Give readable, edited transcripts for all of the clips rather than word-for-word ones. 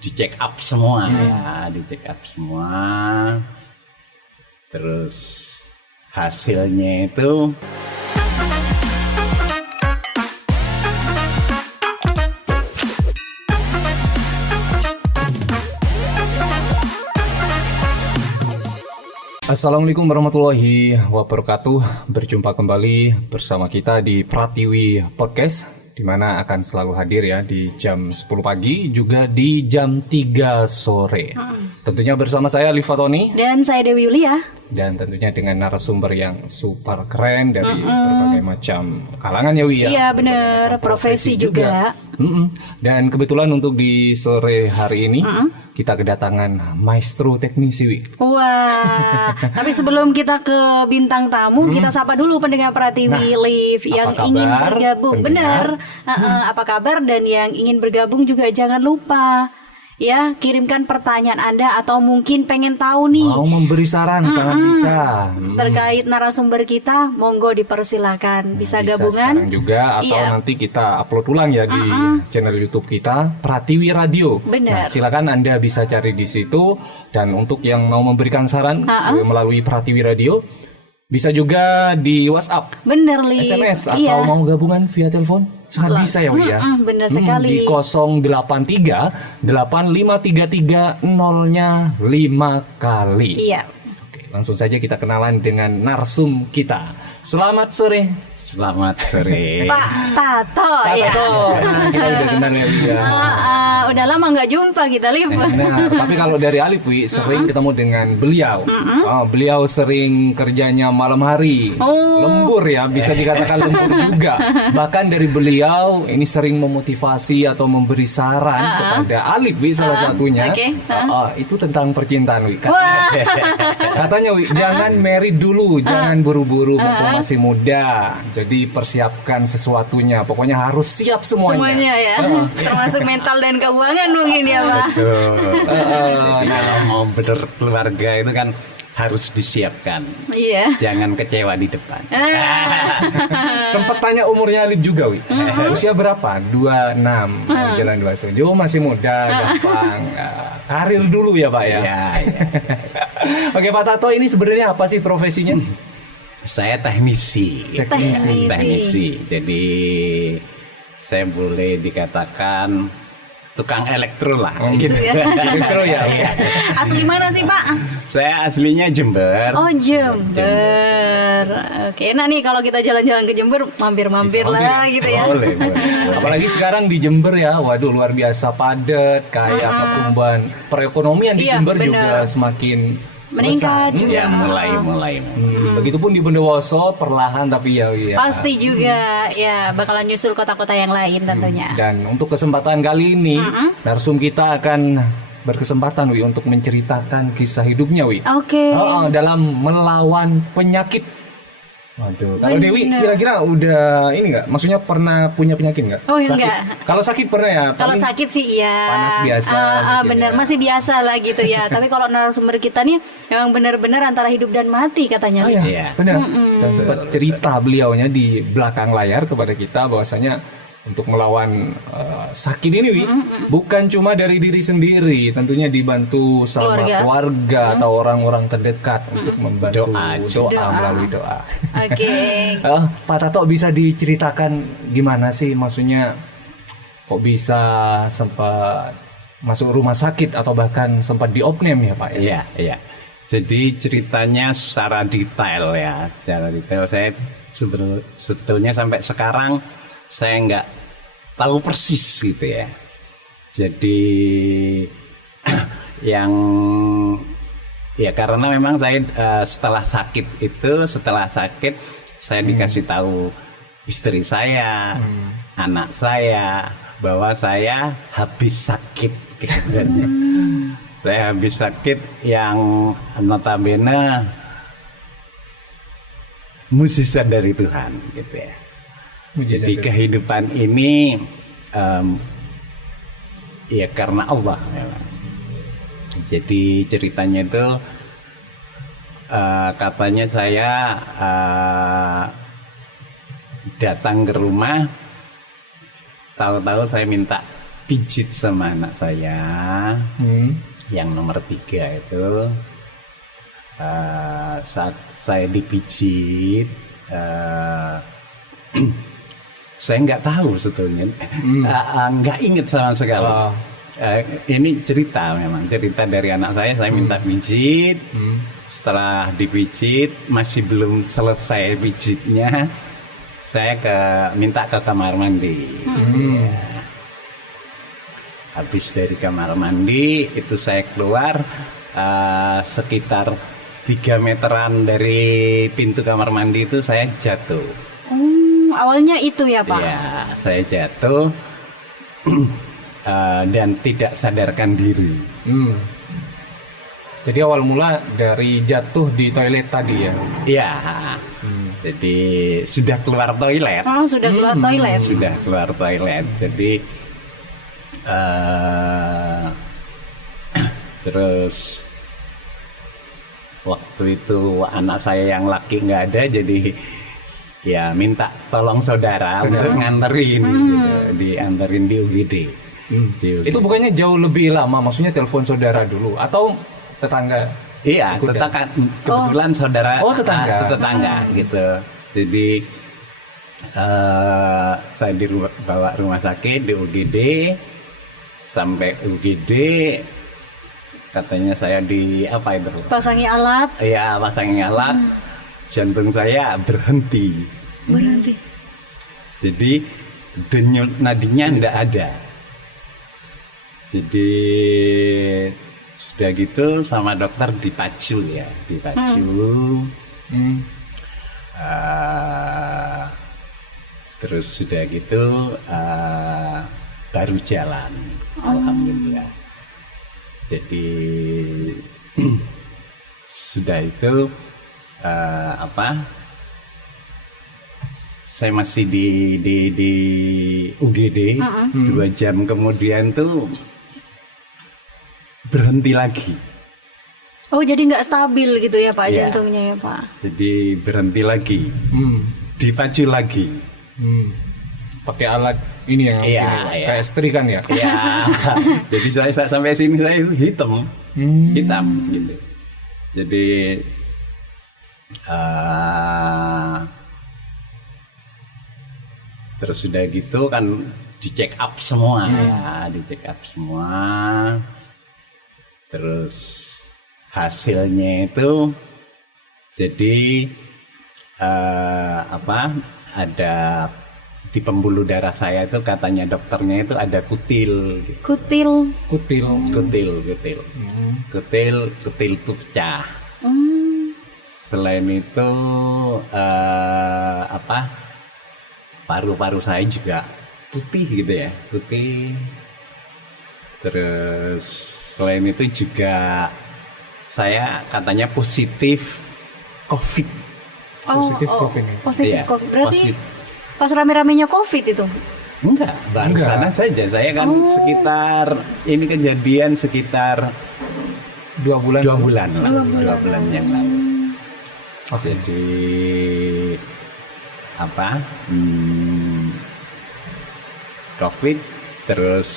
di check up semua ya, di check up semua. Terus hasilnya itu Assalamualaikum warahmatullahi wabarakatuh. Berjumpa kembali bersama kita di Pratiwi Podcast, di mana akan selalu hadir ya di jam 10 pagi juga di jam 3 sore. Tentunya bersama saya Liva Tony dan saya Dewi Yulia. Dan tentunya dengan narasumber yang super keren dari berbagai macam kalangan ya Wi ya. Iya benar, profesi juga. Dan kebetulan untuk di sore hari ini kita kedatangan maestro teknisi Wi. Wah, tapi sebelum kita ke bintang tamu, kita sapa dulu pendengar Pratiwi Live yang ingin bergabung. Benar, apa kabar? Dan yang ingin bergabung juga jangan lupa ya kirimkan pertanyaan Anda atau mungkin pengen tahu nih mau memberi saran sangat bisa terkait narasumber kita, monggo dipersilakan. Bisa gabungan sekarang juga atau nanti kita upload ulang ya di channel YouTube kita Pratiwi Radio. Nah, Benar. silakan Anda bisa cari di situ. Dan untuk yang mau memberikan saran melalui Pratiwi Radio, bisa juga di WhatsApp, bener Li. SMS atau mau gabungan via telepon sangat bisa ya Wi ya. Bener sekali. Di 083 8533 0-nya 5 kali. Iya. Oke, langsung saja kita kenalan dengan narsum kita. Selamat sore. selamat sore. Pak Tato ya. Kita udah kenal ya Wi ya. Udah lama nggak jumpa kita Liv. Nah, tapi kalau dari Alif Wi sering ketemu dengan beliau. Beliau sering kerjanya malam hari. Lembur ya, bisa dikatakan lembur juga. Bahkan dari beliau ini sering memotivasi atau memberi saran kepada Alif Wi salah satunya. Itu tentang percintaan Wi. Katanya Wi, jangan married dulu, jangan buru-buru mumpung masih muda. Jadi persiapkan sesuatunya. Pokoknya harus siap semuanya. Semuanya ya. Termasuk mental dan keuangan mungkin ya Pak. Betul. Kalau mau berkeluarga itu kan harus disiapkan. Iya. Jangan kecewa di depan. Sempat tanya umurnya Alif juga Wi. Usia berapa? 26. Jalan 27. Masih muda, gampang. Karir dulu ya Pak ya. Ya. Oke Pak Tato, ini sebenarnya apa sih profesinya? Saya teknisi. Teknisi. Jadi saya boleh dikatakan tukang elektro lah. Gitu. Elektro ya. Asli mana sih Pak? Saya aslinya Jember. Oh Jember. Oke, enak nih kalau kita jalan-jalan ke Jember, mampir-mampir lah gitu ya. Boleh. Apalagi sekarang di Jember ya, waduh luar biasa padat, kayak pertumbuhan perekonomian di Jember juga semakin meningkat besar. juga. Ya mulai. Begitupun di Bondowoso perlahan tapi ya. Pasti juga ya bakalan nyusul kota-kota yang lain tentunya. Dan untuk kesempatan kali ini, narsum kita akan berkesempatan Wi untuk menceritakan kisah hidupnya Wi. Oke. Dalam melawan penyakit. Waduh, kalau Dewi kira-kira udah ini nggak? Maksudnya pernah punya penyakit nggak? Oh sakit? enggak. Kalau sakit pernah ya? Kalau sakit sih iya. Panas biasa. Bener, masih biasa lah gitu ya. Tapi kalau narasumber kita nih memang benar-benar antara hidup dan mati katanya. Oh iya, benar. Dan sempat cerita beliaunya di belakang layar kepada kita bahwasanya untuk melawan sakit ini Wi, bukan cuma dari diri sendiri, tentunya dibantu sama keluarga atau orang-orang terdekat untuk membantu doa melalui doa. Oke. Pak Tato, bisa diceritakan gimana sih maksudnya kok bisa sempat masuk rumah sakit atau bahkan sempat diopnam ya Pak ya? Iya. Jadi ceritanya secara detail ya, saya sebetulnya sampai sekarang saya nggak tahu persis gitu ya. Jadi yang ya karena memang saya setelah sakit saya dikasih tahu istri saya, anak saya bahwa saya habis sakit. Saya habis sakit yang notabene mukjizat dari Tuhan gitu ya. Jadi kehidupan ini ya karena Allah memang. Jadi ceritanya itu katanya saya datang ke rumah, tahu-tahu saya minta dipijit sama anak saya yang nomor 3 itu. Saat saya dipijit, saya nggak tahu sebetulnya, nggak inget sama sekali. Ini cerita dari anak saya minta pijit. Setelah dipijit, masih belum selesai pijitnya, saya minta ke kamar mandi. Ya. Habis dari kamar mandi itu saya keluar, sekitar 3 meteran dari pintu kamar mandi itu saya jatuh. Awalnya itu ya Pak? Ya, saya jatuh dan tidak sadarkan diri. Jadi awal mula dari jatuh di toilet tadi ya? Iya. Jadi sudah keluar toilet. Oh, sudah keluar toilet. Sudah keluar toilet. Jadi terus waktu itu anak saya yang laki nggak ada, jadi ya minta tolong saudara untuk nganterin, gitu, dianterin di UGD. Itu bukannya jauh lebih lama, maksudnya telepon saudara dulu atau tetangga? Iya, tetangga, kebetulan saudara, tetangga gitu. Jadi saya bawa rumah sakit di UGD, sampai UGD katanya saya pasangi alat. Iya, pasangi alat. Jantung saya berhenti. Jadi denyut nadinya enggak ada. Jadi sudah gitu sama dokter dipacu. Terus sudah gitu baru jalan. Alhamdulillah. Jadi sudah itu saya masih di UGD. 2 jam kemudian tuh berhenti lagi. Oh, jadi nggak stabil gitu ya Pak, jantungnya ya Pak? Jadi berhenti lagi, dipacu lagi. Pakai alat ini yang kayak stri kan ya? Iya. Jadi saya sampai sini saya hitam gitu. Jadi terus sudah gitu kan di check up semua terus hasilnya itu jadi ada di pembuluh darah saya itu katanya dokternya itu ada kutil. Kutil itu pecah. Selain itu paru-paru saya juga putih gitu ya, terus selain itu juga saya katanya positif COVID. Positif COVID. Berarti pas rame-ramenya COVID itu? Enggak, barusan saja saya kan sekitar ini kejadian sekitar 2 bulan yang lalu. Jadi COVID terus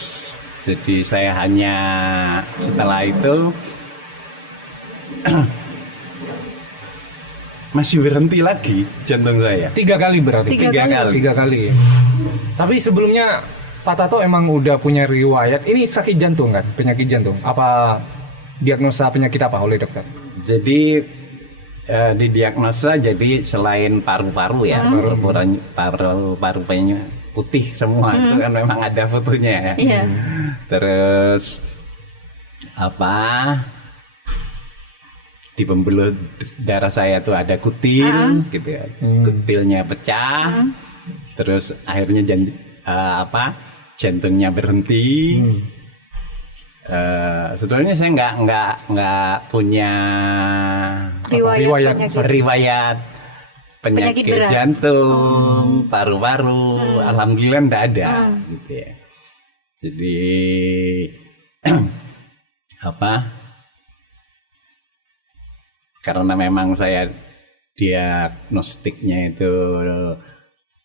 jadi saya hanya setelah itu masih berhenti lagi jantung saya. 3 kali berarti? 3 kali. Tapi sebelumnya Pak Tato emang udah punya riwayat ini sakit jantung kan? Penyakit jantung? Apa diagnosa penyakit apa oleh dokter? Jadi didiagnosa jadi selain paru-paru ya, paru-parunya putih semua itu kan memang ada fotonya ya. Terus di pembuluh darah saya tuh ada kutil gitu ya. Kutilnya pecah. Terus akhirnya jantungnya berhenti. Sebetulnya saya nggak punya riwayat penyakit jantung, paru-paru, alhamdulillah nggak ada gitu ya. Jadi karena memang saya diagnostiknya itu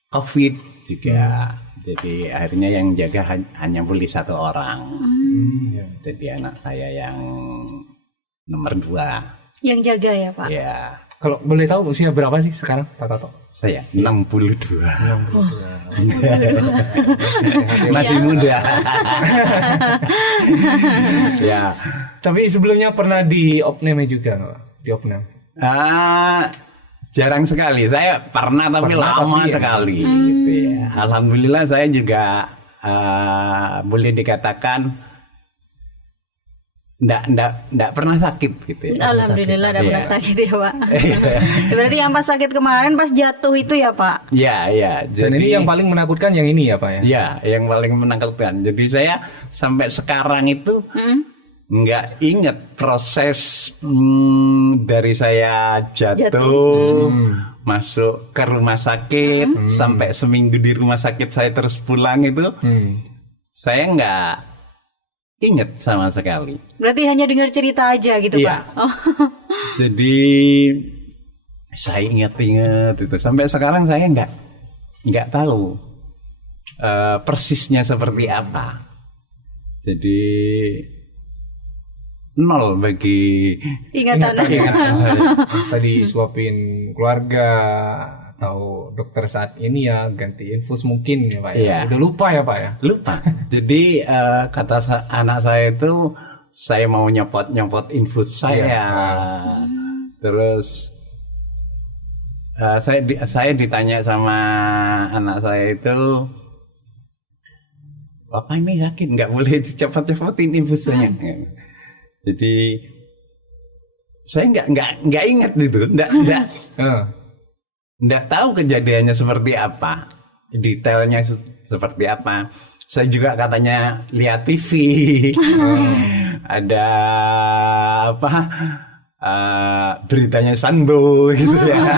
COVID juga. Jadi akhirnya yang jaga hanya boleh 1 orang. Jadi anak saya yang nomor 2. Yang jaga ya Pak? Ya. Kalau boleh tahu usia berapa sih sekarang Pak Toto? Saya 62. Oh. Masih muda. Ya. Tapi sebelumnya pernah di Opname juga nggak? Di Opname? Jarang sekali. Saya pernah tapi lama sekali. Gitu ya. Alhamdulillah saya juga boleh dikatakan nggak pernah sakit gitu ya. Alhamdulillah nggak pernah sakit ya Pak. Berarti yang pas sakit kemarin pas jatuh itu ya Pak? Ya. Dan ini yang paling menakutkan yang ini ya Pak ya? Ya, yang paling menakutkan. Jadi saya sampai sekarang itu nggak ingat proses dari saya jatuh. Masuk ke rumah sakit sampai seminggu di rumah sakit saya terus pulang itu saya nggak ingat sama sekali. Berarti hanya dengar cerita aja gitu Iya. Pak? Oh. Jadi saya ingat-ingat itu sampai sekarang saya nggak tahu persisnya seperti apa. Jadi nol bagi Ingatan. Tadi suapin keluarga atau dokter saat ini ya ganti infus mungkin ya Pak ya. Iya. Udah lupa ya Pak ya? Lupa. Jadi kata anak saya itu saya mau nyopot infus saya. Terus saya ditanya sama anak saya itu, Bapak ini yakin nggak boleh dicopot-copotin infusnya? Jadi saya nggak ingat itu, nggak tahu kejadiannya seperti apa, detailnya seperti apa. Saya juga katanya lihat TV, ada apa beritanya Sanbo gitu ya.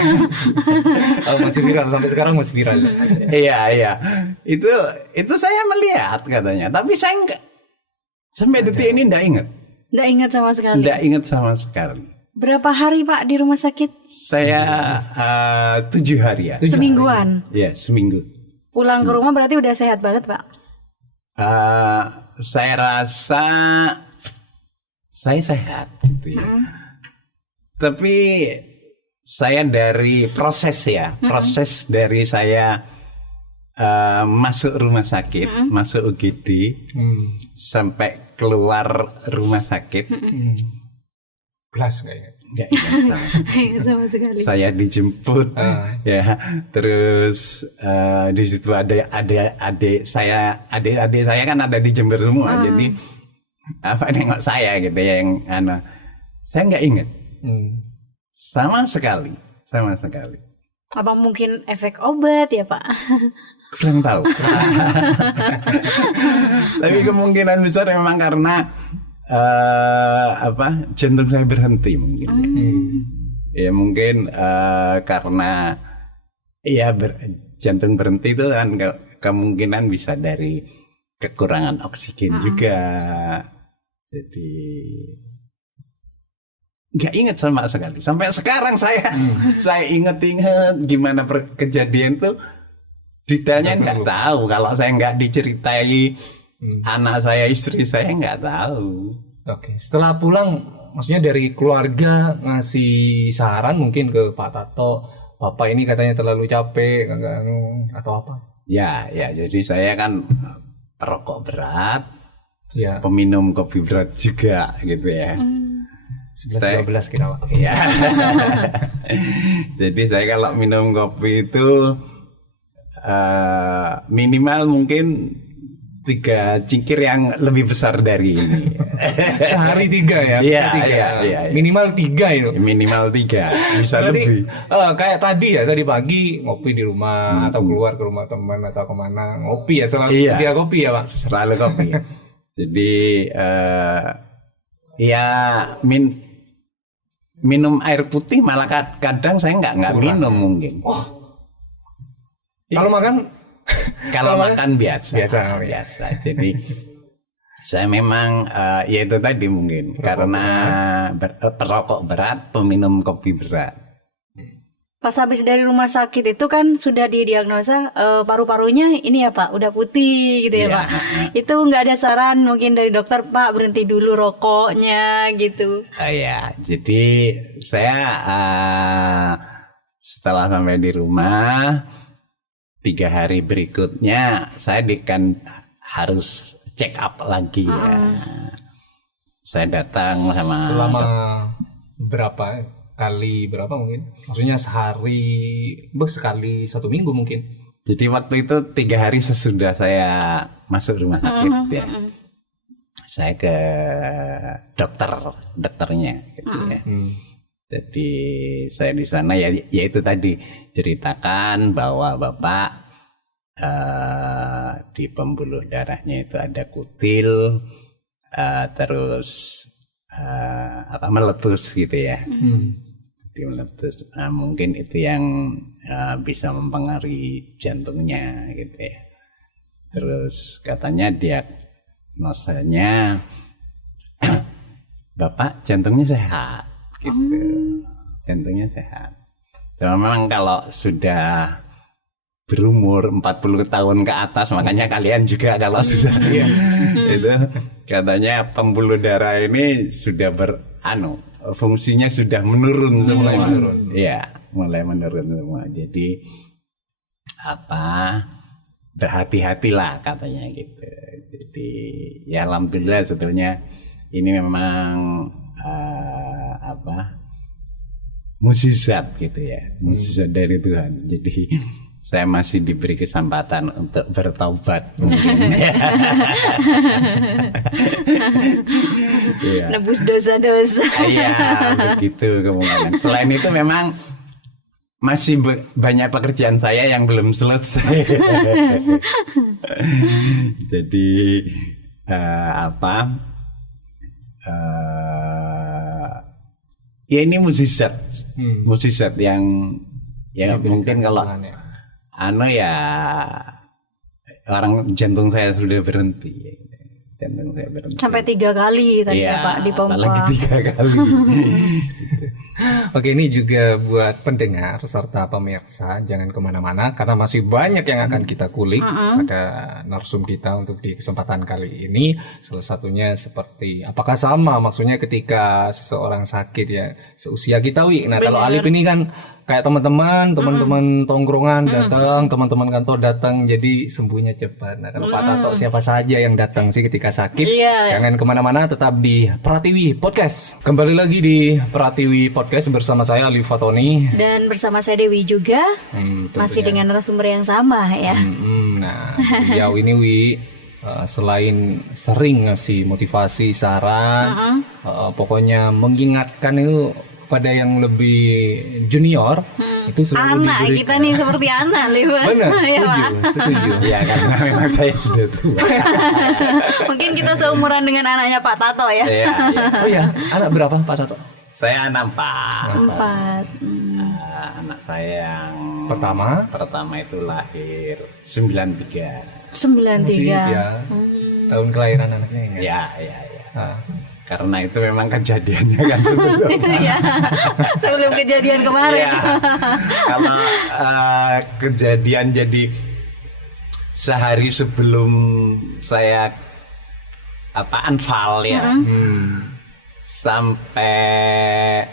Masih viral sampai sekarang masih viral. Iya. Itu saya melihat katanya, tapi saya nggak sampai detik ini nggak ingat. Nggak ingat sama sekali? Nggak ingat sama sekali. Berapa hari Pak di rumah sakit? Saya 7 hari ya. Semingguan? Iya, seminggu. Pulang ke rumah berarti udah sehat banget Pak? Saya rasa saya sehat gitu ya. Tapi saya dari proses dari saya masuk rumah sakit, masuk UGD, sampai keluar rumah sakit, Belas kayaknya. nggak ingat sama sekali. Saya dijemput, ya, terus di situ ada adik saya kan ada di Jember semua, jadi apa nengok saya gitu ya yang saya nggak ingat sama sekali. Apa mungkin efek obat ya Pak? Kurang tahu. Tapi kemungkinan besar memang karena jantung saya berhenti mungkin. Ya mungkin karena ya jantung berhenti itu kan kemungkinan bisa dari kekurangan oksigen juga. Jadi nggak ingat sama sekali. Sampai sekarang saya ingat-ingat gimana kejadian itu. Detailnya nggak tahu. Kalau saya nggak diceritai anak saya, istri saya nggak tahu. Oke. Setelah pulang, maksudnya dari keluarga ngasih saran mungkin ke Pak Tato, Bapak ini katanya terlalu capek, atau apa? Ya. Jadi saya kan perokok berat, ya, peminum kopi berat juga, gitu ya. 11-12 kita Pak. Ya. Jadi saya kalau minum kopi itu minimal mungkin 3 cingkir yang lebih besar dari ini. Sehari 3 ya? Iya. Minimal 3 itu? Minimal 3, bisa berarti, lebih. Kayak tadi pagi ngopi di rumah, atau keluar ke rumah teman atau kemana, ngopi ya, selalu sedia kopi ya Pak? Selalu kopi. Jadi minum air putih malah kadang saya nggak minum mungkin. Kalau makan? Kalau makan biasa. Jadi saya memang ya itu tadi mungkin perokok berat, peminum kopi berat. Pas habis dari rumah sakit itu kan sudah didiagnosa paru-parunya ini ya Pak, udah putih gitu ya Iya. Pak. Itu nggak ada saran mungkin dari dokter, Pak berhenti dulu rokoknya gitu. Ya, jadi saya setelah sampai di rumah 3 hari berikutnya saya harus check up lagi ya. Saya datang sama Selama berapa mungkin? Maksudnya sekali 1 minggu mungkin. Jadi waktu itu 3 hari sesudah saya masuk rumah sakit ya, saya ke dokternya gitu ya. Jadi saya di sana ya itu tadi ceritakan bahwa bapak di pembuluh darahnya itu ada kutil, terus meletus gitu ya. Meletus, mungkin itu yang bisa mempengaruhi jantungnya gitu ya. Terus katanya diagnosanya bapak jantungnya sehat gitu, jantungnya sehat. Cuma memang kalau sudah berumur 40 tahun ke atas, makanya kalian juga kalau sudah itu katanya pembuluh darah ini sudah fungsinya sudah menurun semua. Mulai menurun semua. Jadi berhati-hatilah katanya gitu. Jadi ya alhamdulillah sebetulnya ini memang mukjizat gitu ya, mukjizat dari Tuhan. Jadi saya masih diberi kesempatan untuk bertaubat mungkin. Iya. Nebus dosa-dosa. Iya, begitu kemungkinan. Selain itu memang masih banyak pekerjaan saya yang belum selesai. Jadi ya ini mukjizat yang mungkin kalau orang jantung saya sudah berhenti. Jantung saya berhenti. Sampai 3 kali tadi ya Pak dipompa. Apalagi 3 kali. Oke, ini juga buat pendengar serta pemirsa, jangan kemana-mana karena masih banyak yang akan kita kulik pada narsum kita untuk di kesempatan kali ini. Salah satunya seperti apakah sama maksudnya ketika seseorang sakit ya seusia kita Nah kalau Alif ini kan kayak teman-teman tongkrongan datang, teman-teman kantor datang, jadi sembuhnya cepat. Nah kalau Pak Tato siapa saja yang datang sih ketika sakit, jangan kemana-mana, tetap di Pratiwi Podcast. Kembali lagi di Pratiwi Podcast bersama saya Alif Fatoni dan bersama saya Dewi juga, masih dengan narasumber yang sama ya. Nah beliau ini selain sering ngasih motivasi, saran, pokoknya mengingatkan itu pada yang lebih junior itu selalu anak diberikan. Kita nih seperti anak Benar, setuju. Ya karena memang saya sudah tua. Mungkin kita seumuran dengan anaknya Pak Tato ya. Iya. Oh ya, anak berapa Pak Tato? Saya anak 4. Anak saya yang pertama itu lahir 93. 93. Ya. Tahun kelahiran anaknya ingat? Ya. Karena itu memang kejadiannya kan sebelum kejadian kemarin. Ya, karena kejadian jadi sehari sebelum saya anfal ya, sampai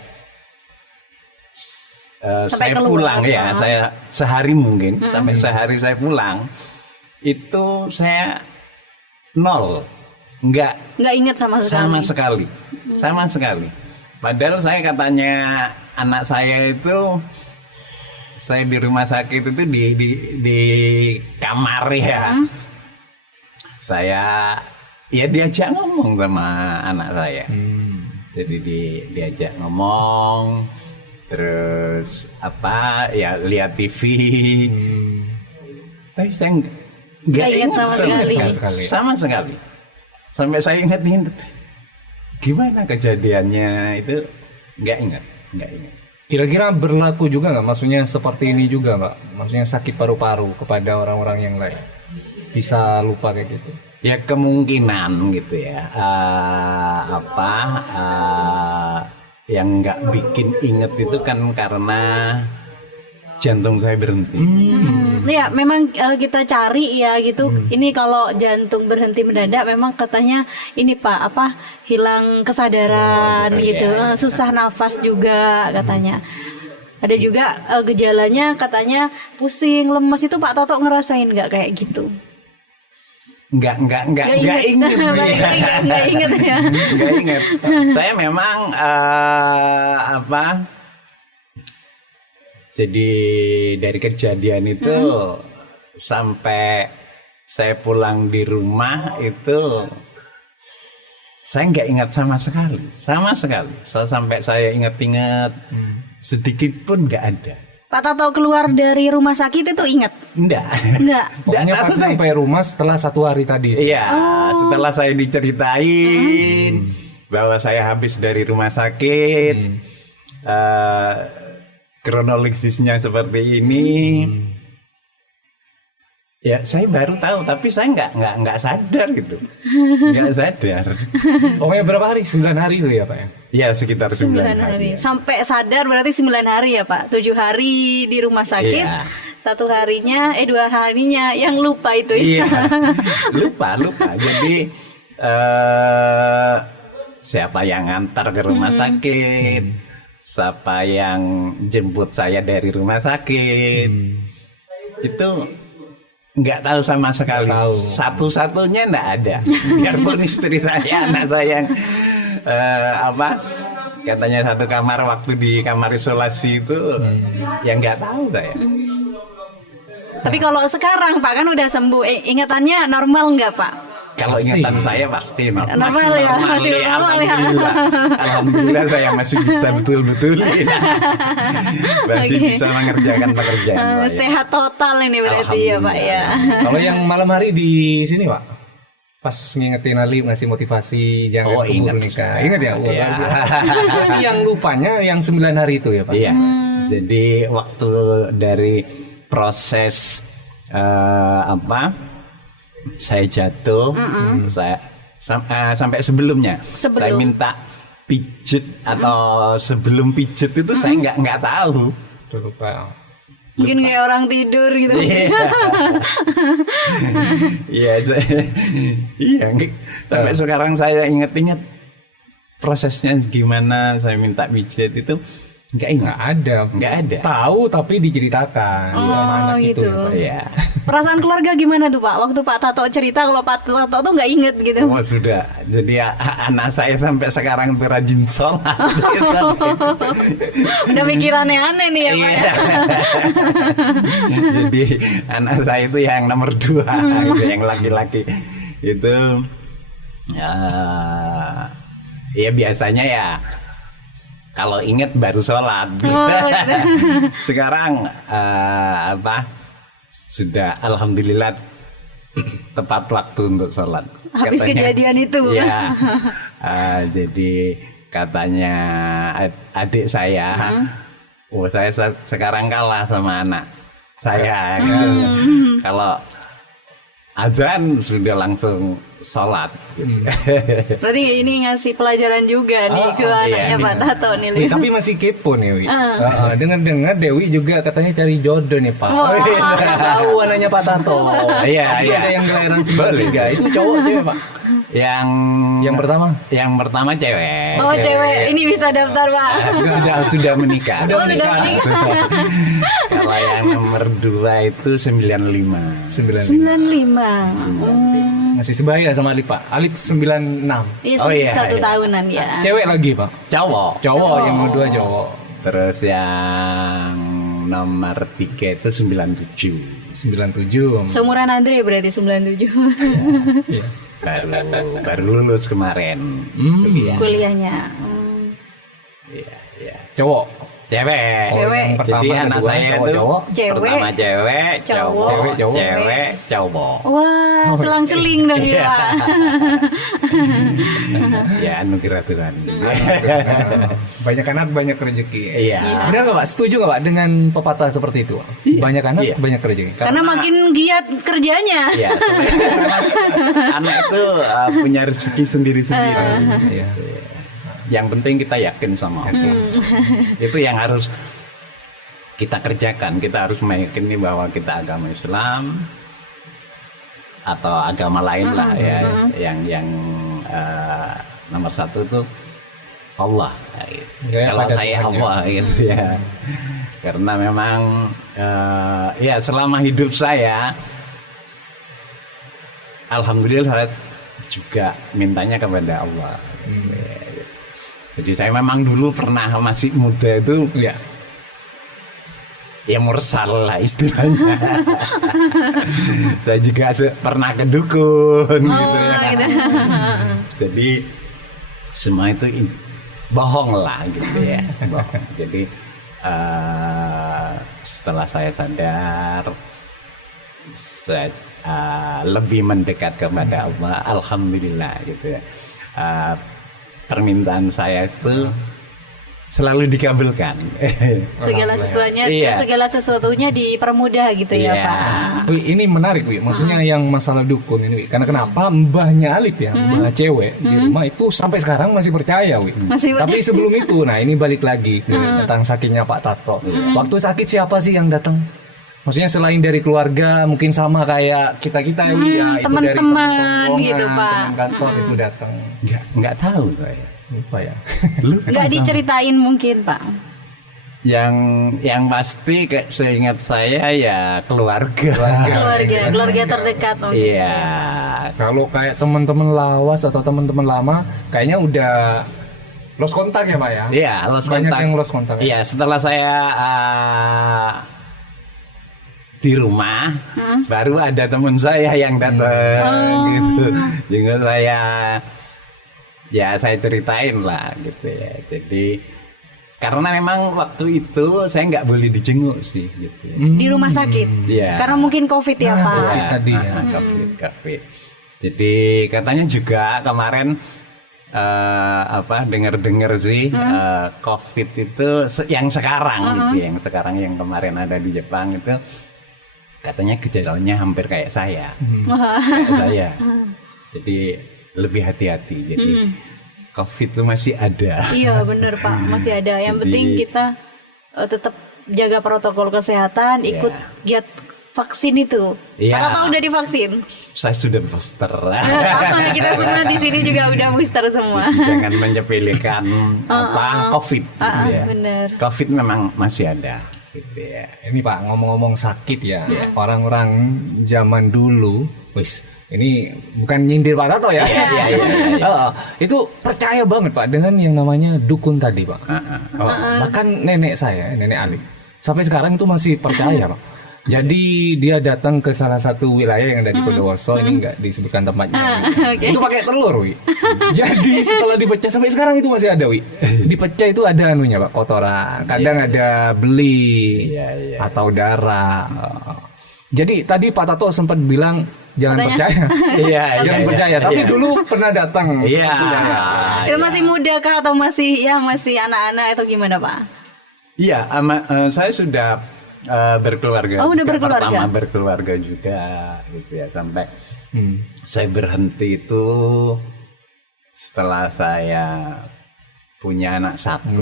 saya pulang ya, saya sehari mungkin sampai sehari saya pulang itu saya 0. Nggak ingat sama sekali. Padahal saya katanya anak saya itu saya di rumah sakit itu di kamar ya. Saya ya diajak ngomong sama anak saya. Jadi diajak ngomong, terus lihat TV. Tapi saya nggak ingat sama sekali. Sampai saya ingat gimana kejadiannya itu nggak ingat. Kira-kira berlaku juga nggak? Maksudnya seperti ini juga Mbak? Maksudnya sakit paru-paru kepada orang-orang yang lain bisa lupa kayak gitu? Ya kemungkinan gitu ya. Yang nggak bikin inget itu kan karena jantung saya berhenti. Ya memang kita cari ya gitu. Ini kalau jantung berhenti mendadak memang katanya ini Pak hilang kesadaran gitu, susah nafas juga katanya. Ada juga gejalanya katanya pusing, lemas. Itu Pak Tato ngerasain nggak kayak gitu? Nggak inget. Nggak inget ya. Nggak inget. Saya memang jadi dari kejadian itu sampai saya pulang di rumah itu saya nggak ingat sama sekali. Sampai saya ingat-ingat sedikit pun nggak ada. Pak Tato keluar dari rumah sakit itu ingat? Enggak. Pokoknya pas sampai rumah setelah 1 hari tadi. Iya, setelah saya diceritain bahwa saya habis dari rumah sakit, kronologisnya seperti ini, ya saya baru tahu, tapi saya nggak sadar gitu, nggak sadar. Pokoknya berapa hari? 9 hari itu ya Pak ya? Ya sekitar 9 hari. Sampai sadar berarti 9 hari ya Pak. 7 hari di rumah sakit. Iya. 1 harinya 2 harinya yang lupa itu ya. Iya. lupa. Jadi siapa yang ngantar ke rumah sakit, siapa yang jemput saya dari rumah sakit, itu nggak tahu sama sekali. Satu-satunya nggak ada. Biarpun istri saya, anak saya yang katanya satu kamar, waktu di kamar isolasi itu yang nggak tahu saya. Tapi kalau sekarang Pak kan udah sembuh, ingatannya normal nggak Pak? Kalau ingatan saya pasti normal ya. Alhamdulillah saya masih bisa betul-betul masih bisa mengerjakan pekerjaan. Sehat total ini berarti ya Pak ya. Kalau yang malam hari di sini Pak, pas ngingetin Alif, ngasih motivasi jangan keburu nikah. Ingat ya? Berarti yang lupanya yang 9 hari itu ya Pak? Iya. Jadi waktu dari proses saya jatuh, saya sampai sebelumnya saya minta pijet atau sebelum pijet itu saya nggak tahu. Lupa. Mungkin kayak orang tidur gitu. Iya, sampai sekarang saya inget-inget prosesnya gimana saya minta pijet itu nggak ada. Tahu tapi diceritakan sama anak gitu. itu. Ya. Perasaan keluarga gimana tuh Pak? Waktu Pak Tato cerita, kalau Pak Tato tuh nggak inget gitu. Oh sudah. Jadi anak saya sampai sekarang tuh rajin sholat. Udah mikirannya aneh nih ya Pak. Iya. Jadi anak saya itu yang nomor 2, gitu, yang laki-laki itu ya biasanya ya kalau inget baru sholat. Sekarang sudah alhamdulillah tepat waktu untuk sholat. Habis kejadian itu. Ya, jadi katanya adik saya, saya sekarang kalah sama anak saya. Kalau adzan sudah langsung sholat. Berarti ini ngasih pelajaran juga nih ke anaknya Pak Tato nih. Tapi masih kepo nih Wi. Dengar Dewi juga katanya cari jodoh nih Pak. Tahu anaknya Pak Tato. Iya. Ada yang kelahiran 93. Itu cowok cewek Pak? Yang pertama cewek. Oh cewek. Ini bisa daftar Pak. Sudah menikah. Sudah menikah. Kalau yang nomor 2 itu 95. 95. Masih sebaya sama Alip Pak. Alip 96. Iya, 1 tahunan ya. Cewek lagi Pak? Cowok. Yang kedua cowok. Terus yang nomor 3 itu 97. 97. Seumuran Andre berarti 97. Iya. Baru lulus kemarin. Kuliahnya. Iya. Cowok. Cewek. Jadi anak saya itu pertama cewek, cowok. Wah, selang-seling dong ya. Ya anugerah Tuhan. Banyak anak banyak rezeki. Iya. Benar nggak Pak? Setuju nggak Pak dengan pepatah seperti itu? Banyak anak banyak rezeki. Karena makin giat kerjanya. Iya. Anak itu punya rezeki sendiri-sendiri. Iya. Yang penting kita yakin sama Allah. Itu yang harus kita kerjakan. Kita harus meyakini bahwa kita agama Islam atau agama lain lah ya, yang nomor satu tuh Allah. Ya, kalau pada saya Tuhan, Allah gitu ya. Karena memang ya selama hidup saya, alhamdulillah saya juga mintanya kepada Allah. Jadi saya memang dulu pernah masih muda itu Ya. ya mursal lah istilahnya. Saya juga pernah ke dukun gitu ya. gitu. Jadi semua itu bohong lah gitu ya, bohong. Jadi setelah saya sadar, saya lebih mendekat kepada Allah, alhamdulillah gitu ya. Permintaan saya itu selalu dikabulkan. Segala sesuatunya dipermudah gitu ya Iya. Pak. Wih, ini menarik, Wih. Maksudnya yang masalah dukun ini, Wih. Karena kenapa mbahnya Alif ya, mbah cewek di rumah itu sampai sekarang masih percaya, Wih. Masih Tapi sebelum itu, nah ini balik lagi ke tentang sakitnya Pak Tato. Waktu sakit siapa sih yang datang? Maksudnya selain dari keluarga, mungkin sama kayak kita-kita ya, itu dari teman-teman teman gitu, Pak. teman kantor itu datang. Nggak tahu saya. Lupa ya. Nggak diceritain mungkin Pak. Yang pasti kayak seingat saya ya keluarga. Keluarga terdekat mungkin. Iya. Kalau kayak teman-teman lawas atau teman-teman lama, kayaknya udah lost kontak ya Pak ya? Iya, lost Banyak kontak. yang lost kontak. Ya? Iya, setelah saya di rumah, baru ada teman saya yang datang gitu. Juga saya ceritain lah gitu ya. Jadi karena memang waktu itu saya nggak boleh dijenguk sih gitu. Di rumah sakit. Iya. Karena mungkin COVID ya Pak. COVID tadi ya. COVID. Jadi katanya juga kemarin dengar sih COVID itu yang sekarang gitu, yang kemarin ada di Jepang itu katanya gejalanya hampir kayak saya. Kayak saya. Jadi lebih hati-hati. Jadi COVID itu masih ada. Iya benar Pak, masih ada. Yang penting kita tetap jaga protokol kesehatan, ikut giat vaksin itu. Iya. Kakak tahu udah divaksin? Saya sudah booster. Sama kita semua di sini juga udah booster semua. Jadi jangan menyepelekan COVID. Ya. Benar. COVID memang masih ada. Gitu ya. Ini Pak, ngomong-ngomong sakit ya, orang-orang zaman dulu, wis, ini bukan nyindir Pak Tato ya. Itu percaya banget Pak dengan yang namanya dukun tadi Pak. Bahkan nenek saya, nenek Ali, sampai sekarang itu masih percaya Pak. Jadi dia datang ke salah satu wilayah yang ada di Bondowoso, ini nggak disebutkan tempatnya. Itu pakai telur, Wi. Jadi setelah dipecah sampai sekarang itu masih ada, Wi. Dipecah itu ada anunya, Pak, kotoran. Kadang ada beli atau darah. Jadi tadi Pak Tato sempat bilang jangan percaya. Jangan percaya. Tapi dulu pernah datang. Iya. Itu masih muda kah atau masih anak-anak atau gimana, Pak? Iya, saya sudah berkeluarga. Oh, udah berkeluarga. Pertama berkeluarga juga gitu ya, sampai saya berhenti itu setelah saya punya anak satu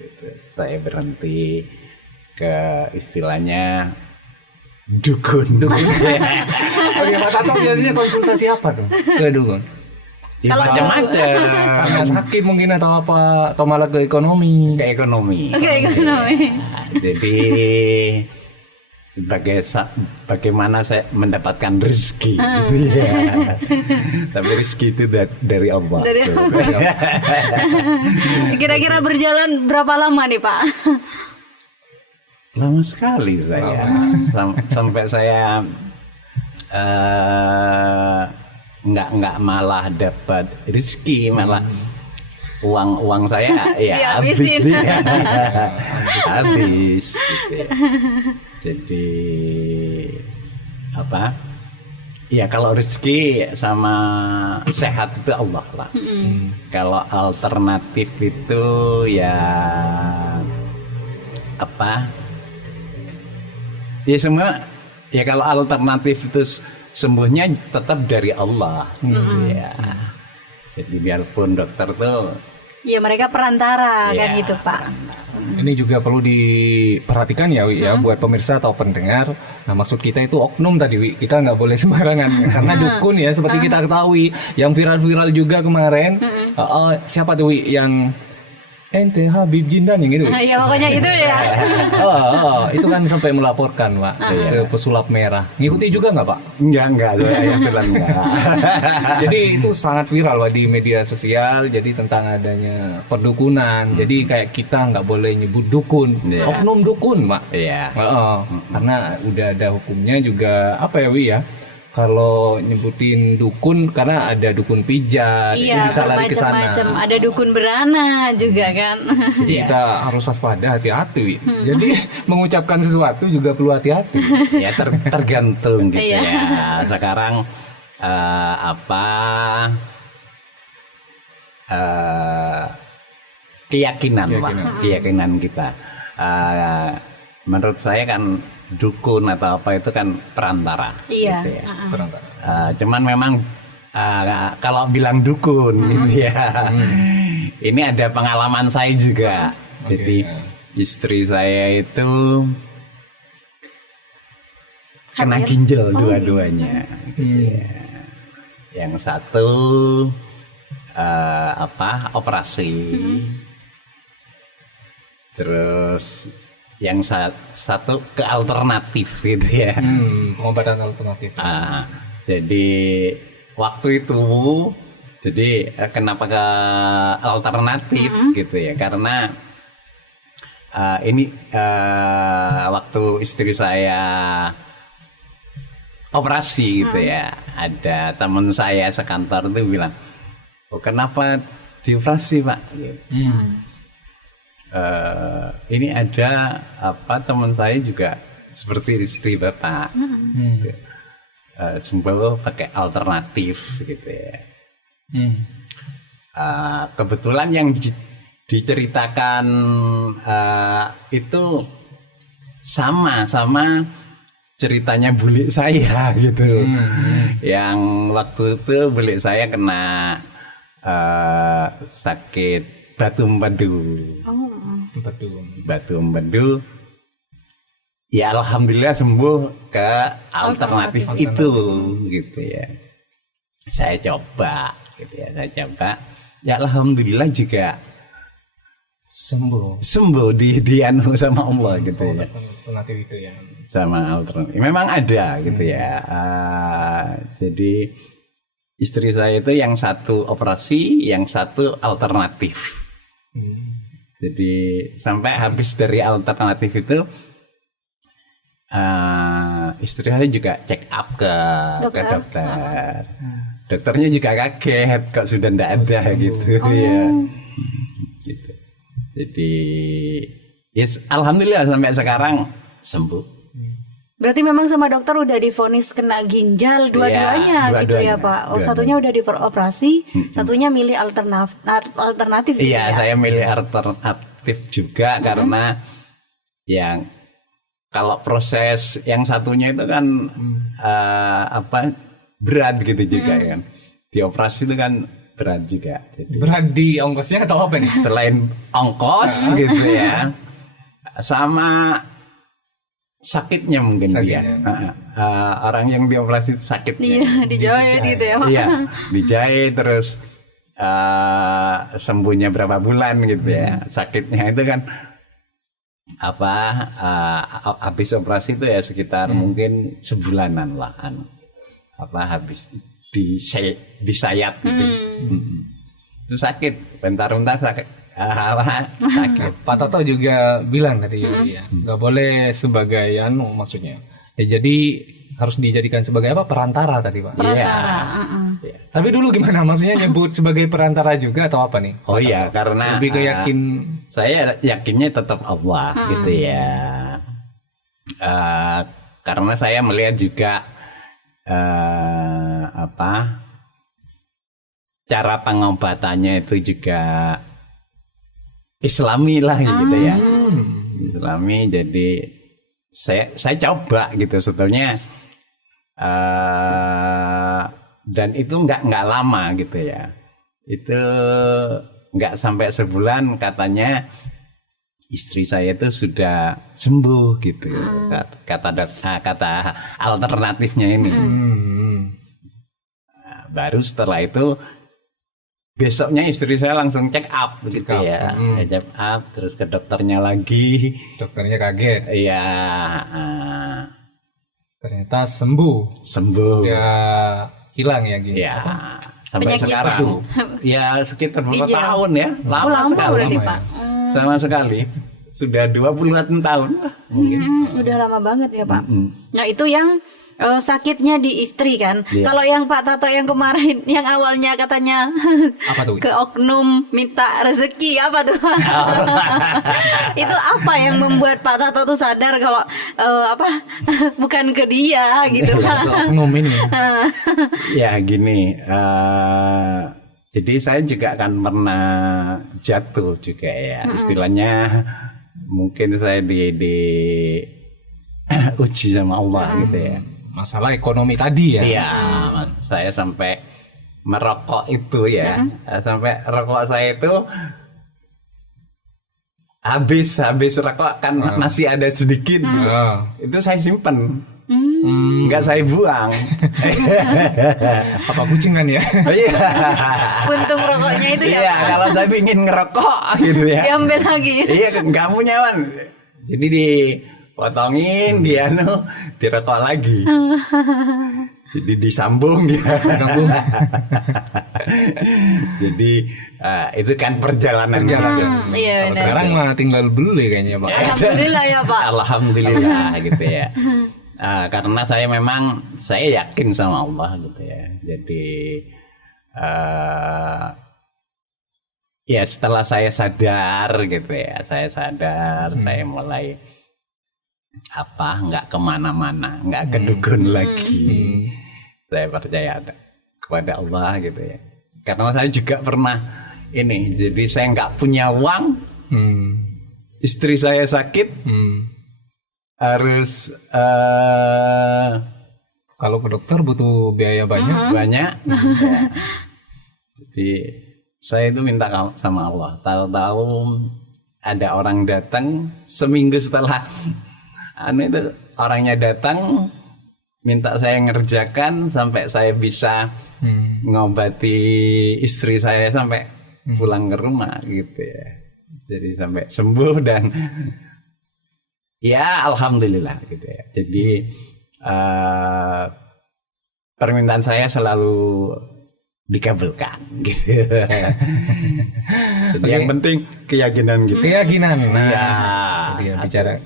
gitu. Saya berhenti ke istilahnya dukun. Oke, Pak Tato biasanya konsultasi apa tuh ke dukun? Ya, macam-macam. Karena sakit mungkin atau apa, atau malah ke ekonomi. Ke ekonomi. Nah, jadi bagaimana saya mendapatkan rezeki gitu ya. Tapi rezeki itu dari Allah. Kira-kira berjalan berapa lama nih, Pak? Lama sekali saya. Sampai saya nggak malah dapat rezeki, malah uang saya ya habis ya. Habis gitu ya. Jadi apa ya, kalau rezeki sama sehat itu Allah lah. Kalau alternatif itu ya apa ya, semua ya, kalau alternatif itu sembuhnya tetap dari Allah gitu ya. Jadi biarpun dokter tuh ya mereka perantara kan gitu Pak. Ini juga perlu diperhatikan ya Wi ya, buat pemirsa atau pendengar. Nah maksud kita itu oknum tadi Wi, kita nggak boleh sembarangan karena dukun ya seperti kita ketahui yang viral-viral juga kemarin. Siapa tuh Wi yang ente Habib Jindan yang gitu? Ya pokoknya itu ya. Itu kan sampai melaporkan Pak ke pesulap merah. Ngikuti juga nggak Pak? Enggak, saya bilang enggak. Jadi itu sangat viral Pak di media sosial. Jadi tentang adanya perdukunan. Jadi kayak kita nggak boleh nyebut dukun, oknum dukun Pak. Iya. Karena udah ada hukumnya juga apa ya Wi ya? Kalau nyebutin dukun karena ada dukun pijat, itu bisa lari ke sana. Ada dukun berana juga kan. Jadi kita harus waspada, hati-hati Wi. Jadi mengucapkan sesuatu juga perlu hati-hati. Ya tergantung gitu ya. Sekarang keyakinan kita. Menurut saya kan dukun atau apa itu kan perantara. Iya. Gitu ya. Cuman memang kalau bilang dukun gitu ya, ini ada pengalaman saya juga. Jadi istri saya itu kena ginjal dua-duanya. Gitu ya. Yang satu operasi, terus yang satu ke alternatif gitu ya. Pengobatan alternatif. Jadi waktu itu, jadi kenapa ke alternatif gitu ya? Karena ini waktu istri saya operasi gitu ya, ada teman saya sekantor itu bilang, oh kenapa dioperasi Pak? Gitu. Ini ada teman saya juga seperti istri Bapak, gitu. Sembuh pakai alternatif gitu ya. Kebetulan yang diceritakan itu sama ceritanya bule saya gitu. Yang waktu itu bule saya kena sakit batu empedu. Ya alhamdulillah sembuh ke alternatif itu gitu ya. Saya coba gitu ya, ya alhamdulillah juga sembuh di sama Allah gitu ya. Alternatif itu ya. Sama alternatif. Memang ada gitu ya. Jadi istri saya itu yang satu operasi, yang satu alternatif. Jadi sampai habis dari alternatif itu istri saya juga check up ke dokter. Dokternya juga kaget kok sudah ndak ada gitu ya. Gitu. Jadi yes, alhamdulillah sampai sekarang sembuh. Berarti memang sama dokter udah divonis kena ginjal dua-duanya gitu ya Pak. Satunya udah diperoperasi, satunya milih alternatif. Iya, gitu ya? Saya milih alternatif juga karena yang kalau proses yang satunya itu kan berat gitu juga kan. Dioperasi itu kan berat juga. Jadi, berat di ongkosnya atau apa nih? Selain ongkos gitu ya, sama sakitnya mungkin dia. Orang yang dioperasi itu sakitnya. Iya, dijahit gitu ya. Iya, dijahit terus sembuhnya berapa bulan gitu ya. Sakitnya itu kan habis operasi itu ya sekitar mungkin sebulanan lah habis disayat gitu. Itu sakit, bentar-bentar sakit. Sakit. Pak Toto juga bilang tadi ya, nggak boleh sebagai maksudnya. Ya, jadi harus dijadikan sebagai perantara tadi Pak. Iya. Tapi dulu gimana? Maksudnya nyebut sebagai perantara juga atau apa nih? Oh iya, karena lebih yakin. Saya yakinnya tetap Allah gitu ya. Karena saya melihat juga cara pengobatannya itu juga Islami lah gitu ya. Islami, jadi saya coba gitu sebetulnya dan itu nggak lama gitu ya. Itu nggak sampai sebulan katanya istri saya itu sudah sembuh gitu. Kata alternatifnya ini. Nah, baru setelah itu besoknya istri saya langsung check up gitu ya. Check up terus ke dokternya lagi. Dokternya kaget. Iya. Ternyata sembuh. Ya hilang ya gini. Ya. Sampai Penyakit sekarang. itu. Ya sekitar berapa Iya. tahun ya? Lama sekali. berarti Pak. Sama sekali. Sudah 20-an tahun lah. Udah lama banget ya Pak. Nah itu yang sakitnya di istri kan. Iya. Kalau yang Pak Tato yang kemarin, yang awalnya katanya Apa tuh? ke oknum minta rezeki apa tuh? Itu apa yang membuat Pak Tato tuh sadar kalau bukan ke dia gitu Pak? Oknum ini. Ya gini, jadi saya juga kan pernah jatuh juga ya, istilahnya mungkin saya di uji sama Allah gitu ya. Masalah ekonomi tadi ya. Iya, saya sampai merokok itu ya, sampai rokok saya itu habis rokok kan masih ada sedikit, itu saya simpen. Enggak saya buang. Apa kucingan ya? Iya. Untung rokoknya itu ya Iya, Pak. kalau saya ingin ngerokok gitu ya. Diambil lagi. Iya, nggak punya man. Jadi dipotongin, dirokok lagi. Jadi disambung gitu. Jadi itu kan perjalanan. Iya, benar. Sekarang mah tinggal beli kayaknya Pak. Alhamdulillah ya Pak. Alhamdulillah gitu ya. Karena saya memang yakin sama Allah gitu ya. Jadi ya setelah saya sadar gitu ya, saya mulai nggak kemana-mana, nggak ke dukun lagi. Saya percaya kepada Allah gitu ya. Karena saya juga pernah jadi saya nggak punya uang, istri saya sakit. Harus kalau ke dokter butuh biaya banyak. Ya. Jadi saya itu minta sama Allah, tahu-tahu ada orang datang seminggu setelah itu orangnya datang minta saya ngerjakan sampai saya bisa ngobati istri saya sampai pulang ke rumah gitu ya. Jadi sampai sembuh dan ya alhamdulillah gitu ya. Jadi permintaan saya selalu dikabulkan gitu. Jadi yang penting keyakinan gitu. Keyakinan. Nah, ya, bicara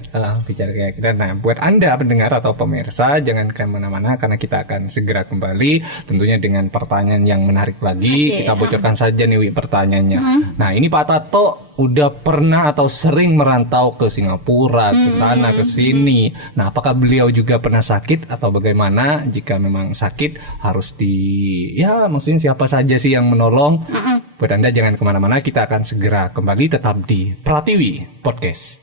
keyakinan. Nah, buat Anda pendengar atau pemirsa jangan kemana-mana karena kita akan segera kembali tentunya dengan pertanyaan yang menarik lagi. Kita bocorkan saja nih Wi pertanyaannya. Nah, ini Pak Tato udah pernah atau sering merantau ke Singapura, ke sana, ke sini. Nah, apakah beliau juga pernah sakit atau bagaimana? Jika memang sakit harus maksudnya siapa saja sih yang menolong? Buat Anda jangan kemana-mana, kita akan segera kembali tetap di Pratiwi Podcast.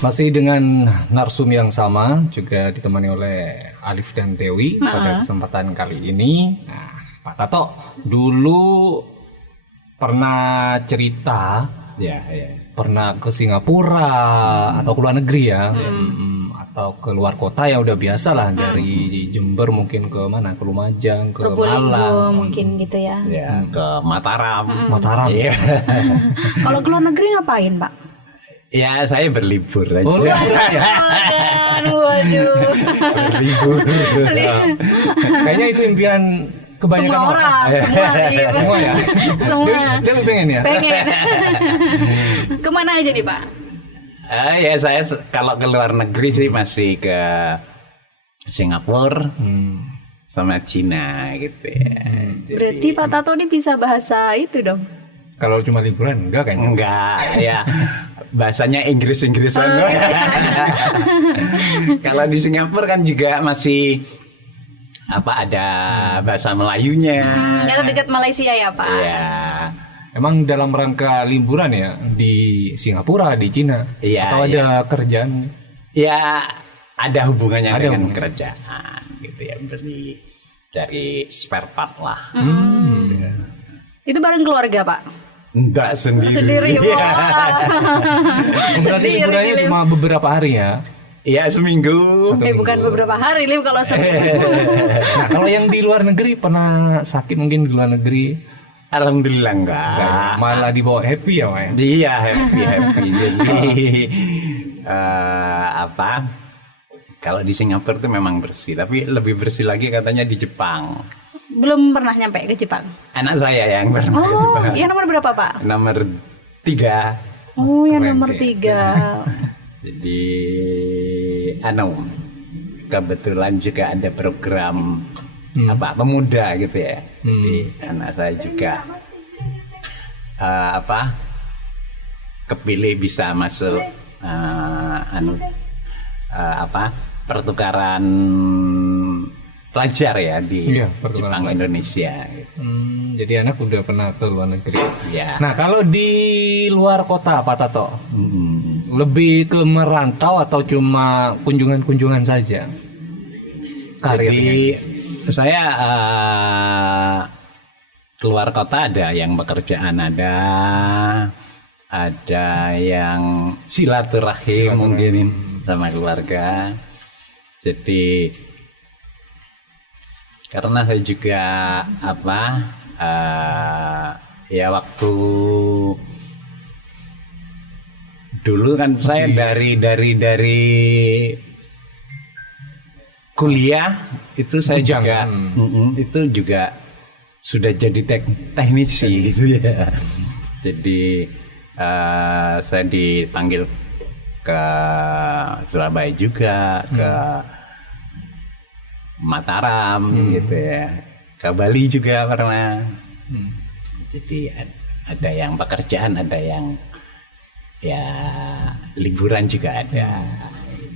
Masih dengan narsum yang sama, juga ditemani oleh Alif dan Dewi pada kesempatan kali ini. Nah, Pak Tato dulu pernah cerita, pernah ke Singapura atau ke luar negeri ya, atau ke luar kota ya udah biasa lah dari Jember mungkin ke mana, ke Lumajang, ke Malang, mungkin gitu ya. Ya, ke Mataram. Mataram. Iya. Kalau ke luar negeri ngapain Pak? Ya saya berlibur aja. Waduh. Berlibur. Kayaknya itu impian kebanyakan Semua orang. Semua ya. Semua. Dia pengen ya. Pengen. Kemana aja nih Pak? Ya saya kalau ke luar negeri sih masih ke Singapura sama Cina gitu ya. Berarti Pak Tato ini bisa bahasa itu dong? Kalau cuma liburan enggak kayaknya. Enggak ya. Bahasanya Inggris-Inggrisan. Kalau di Singapura kan juga masih ada bahasa Melayunya. Karena dekat Malaysia ya Pak. Iya. Emang dalam rangka liburan ya di Singapura, di Cina? Iya. Atau ada kerjaan? Ya ada hubungannya dengan kerjaan gitu ya, beli dari spare part lah. Itu bareng keluarga Pak? Enggak sendiri. Sendiri. Iya. Wah. Berarti Sendiri, liburannya Lim. cuma beberapa hari ya. Iya, seminggu. Bukan beberapa hari, Lim, kalau seminggu. Nah, kalau yang di luar negeri pernah sakit mungkin di luar negeri? Alhamdulillah enggak. Malah dibawa happy ya, Pak ya? Iya, happy. Jadi apa? Kalau di Singapura itu memang bersih, tapi lebih bersih lagi katanya di Jepang. Belum pernah nyampe ke Jepang. Anak saya yang pernah ke Oh, Jepang. yang nomor berapa, Pak? Nomor 3. Oh, yang Keren nomor sih. 3. Jadi kebetulan juga ada program pemuda gitu ya. Jadi anak saya juga kepilih bisa masuk pertukaran pelajar ya di Iya, pertukaran Jepang Indonesia gitu. Jadi anak udah pernah ke luar negeri. Ya. Nah, kalau di luar kota Pak Tato, lebih ke merantau atau cuma kunjungan-kunjungan saja? Karirnya. Jadi saya keluar kota ada yang pekerjaan, ada yang silaturahim mungkin sama keluarga. Jadi karena saya juga ya waktu dulu kan saya dari kuliah itu saya Bujang. juga itu juga sudah jadi teknisi gitu ya. Jadi saya dipanggil ke Surabaya juga, ke Mataram gitu ya, ke Bali juga pernah. Jadi ada yang pekerjaan, ada yang ya liburan juga ada.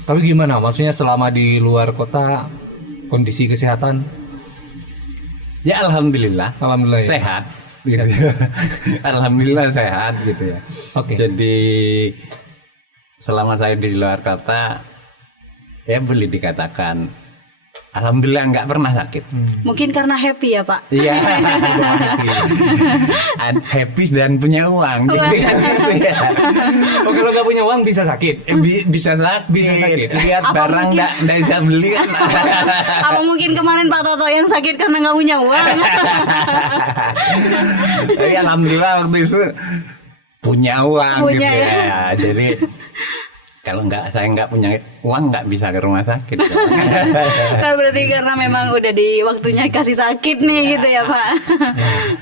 Tapi gimana? Maksudnya selama di luar kota kondisi kesehatan? Ya alhamdulillah, Alhamdulillah ya. sehat. Gitu ya. Alhamdulillah sehat gitu ya. Oke. Jadi selama saya di luar kota ya boleh dikatakan alhamdulillah nggak pernah sakit. Mungkin karena happy ya, Pak. Iya. Happy dan punya uang. Jadi kan gitu ya. Oh, kalau nggak punya uang bisa sakit? Bisa sakit. Bisa sakit. Lihat Apa barang mungkin- nggak bisa beli kan. Apa mungkin kemarin Pak Toto yang sakit karena nggak punya uang? Tapi alhamdulillah waktu itu punya uang Punya, gitu ya. ya. Jadi kalau saya nggak punya uang nggak bisa ke rumah sakit. Kan berarti karena memang udah di waktunya kasih sakit nih gitu ya, Pak.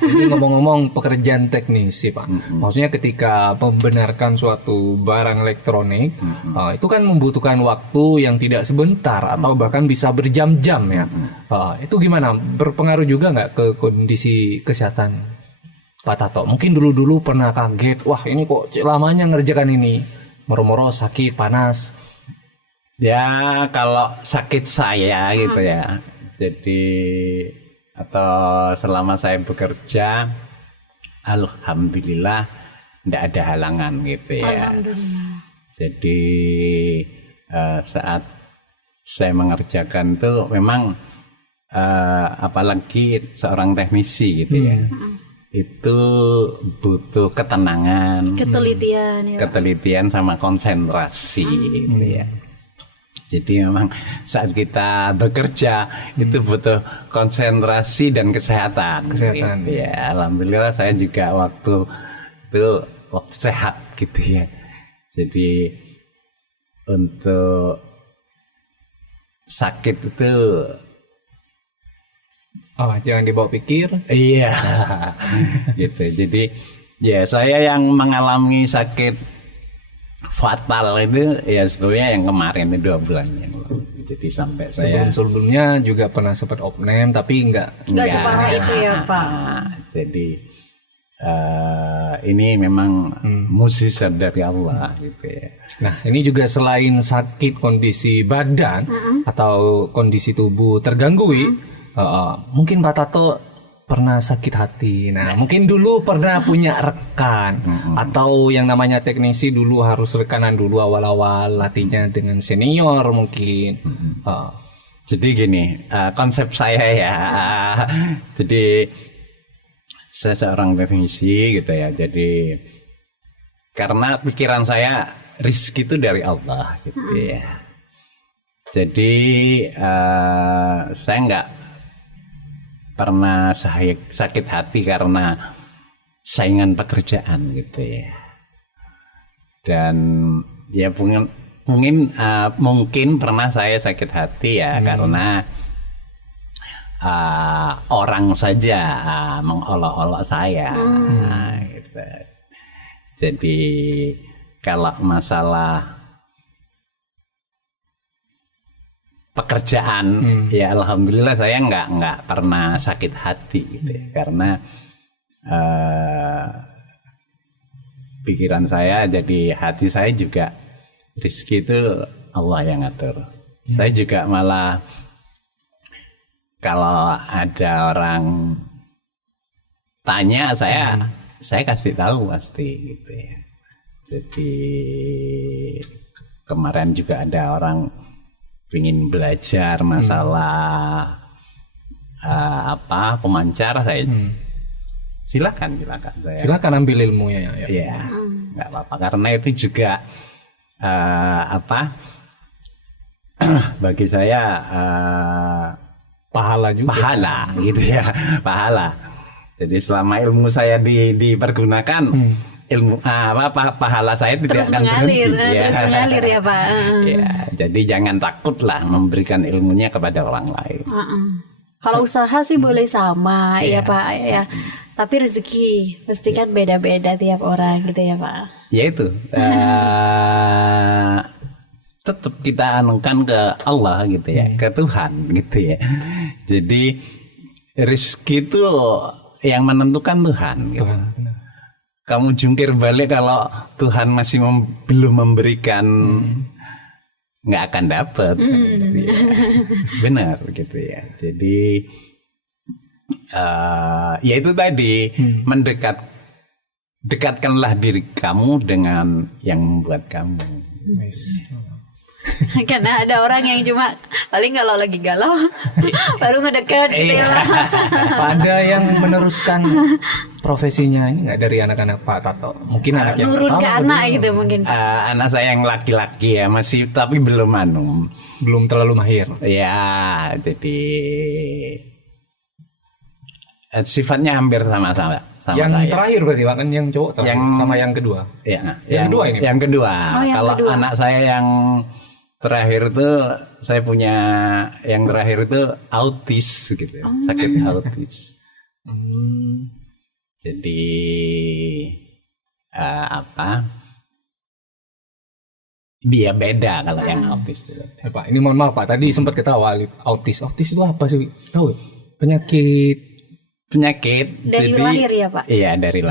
Ini ngomong-ngomong pekerjaan teknisi Pak, maksudnya ketika membenarkan suatu barang elektronik, itu kan membutuhkan waktu yang tidak sebentar atau bahkan bisa berjam-jam ya. Itu gimana? Berpengaruh juga nggak ke kondisi kesehatan Pak Tato? Mungkin dulu-dulu pernah kaget, wah ini kok lamanya ngerjakan ini, moro-moro sakit, panas. Ya kalau sakit saya gitu ya. Jadi atau selama saya bekerja, alhamdulillah tidak ada halangan gitu ya. Alhamdulillah. Jadi saat saya mengerjakan tuh memang apalagi seorang teknisi gitu ya, itu butuh ketenangan, ketelitian sama konsentrasi gitu ya. Jadi memang saat kita bekerja itu butuh konsentrasi dan kesehatan. Gitu ya. Alhamdulillah saya juga waktu sehat gitu ya. Jadi untuk sakit itu Jangan dibawa pikir. iya gitu. Jadi ya saya yang mengalami sakit fatal itu ya sebetulnya yang kemarin itu 2 bulan yang lalu. Jadi sampai saya Sebelumnya juga pernah sempat opname tapi nggak separah itu ya, Pak. Jadi ini memang mukjizat dari Allah gitu ya. Nah, ini juga selain sakit kondisi badan atau kondisi tubuh terganggu, mungkin Pak Tato pernah sakit hati. Nah, mungkin dulu pernah punya rekan atau yang namanya teknisi dulu harus rekanan dulu awal-awal latihnya dengan senior mungkin. Jadi gini, konsep saya ya. Jadi saya seorang teknisi gitu ya. Jadi karena pikiran saya rezeki itu dari Allah gitu ya. Jadi saya nggak pernah sakit hati karena saingan pekerjaan gitu ya. Dan ya mungkin pernah saya sakit hati ya karena orang saja mengolok-olok saya. Gitu. Jadi kalau masalah pekerjaan ya alhamdulillah saya nggak pernah sakit hati gitu ya. Karena pikiran saya jadi hati saya juga rezeki itu Allah yang ngatur. Saya juga malah kalau ada orang tanya saya kasih tahu pasti gitu ya. Jadi kemarin juga ada orang ingin belajar masalah pemancar, saya silakan saya. Silakan ambil ilmunya ya. Ya, nggak apa-apa karena itu juga bagi saya pahala juga. Pahala gitu ya, pahala. Jadi selama ilmu saya dipergunakan, ilmu pahala saya tidak akan mengalir, berhenti. terus mengalir ya Pak. Ya, jadi jangan takutlah memberikan ilmunya kepada orang lain. Kalau usaha sih boleh sama ya Pak ya. Tapi rezeki pasti kan beda-beda tiap orang gitu ya Pak. Ya itu. Tetap kita anukan ke Allah gitu ya, ke Tuhan gitu ya. Jadi rezeki itu yang menentukan Tuhan. Gitu. Kamu jungkir balik kalau Tuhan masih belum memberikan, nggak akan dapat. Gitu ya. Benar gitu ya. Jadi ya itu tadi dekatkanlah diri kamu dengan yang membuat kamu. Karena ada orang yang cuma paling kalau lagi galau baru ngedekat gitu ya. Ada yang meneruskan profesinya ini nggak dari anak-anak Pak Tato? Mungkin anak yang nurun ke anak gitu mungkin. Anak saya yang laki-laki ya masih tapi belum terlalu mahir. Ya, jadi sifatnya hampir sama-sama. Yang saya. Terakhir berarti Pak kan yang cowok terakhir sama yang kedua. Ya, yang kedua ini. Yang kedua. Kalau kedua. anak saya yang terakhir itu saya punya yang terakhir itu autis gitu. Sakit autis. Jadi dia beda kalau yang autis itu. Pak, ini mohon maaf Pak, tadi sempat ketawa autis. Autis itu apa sih? Tahu? Penyakit dari jadi, lahir ya Pak? Iya dari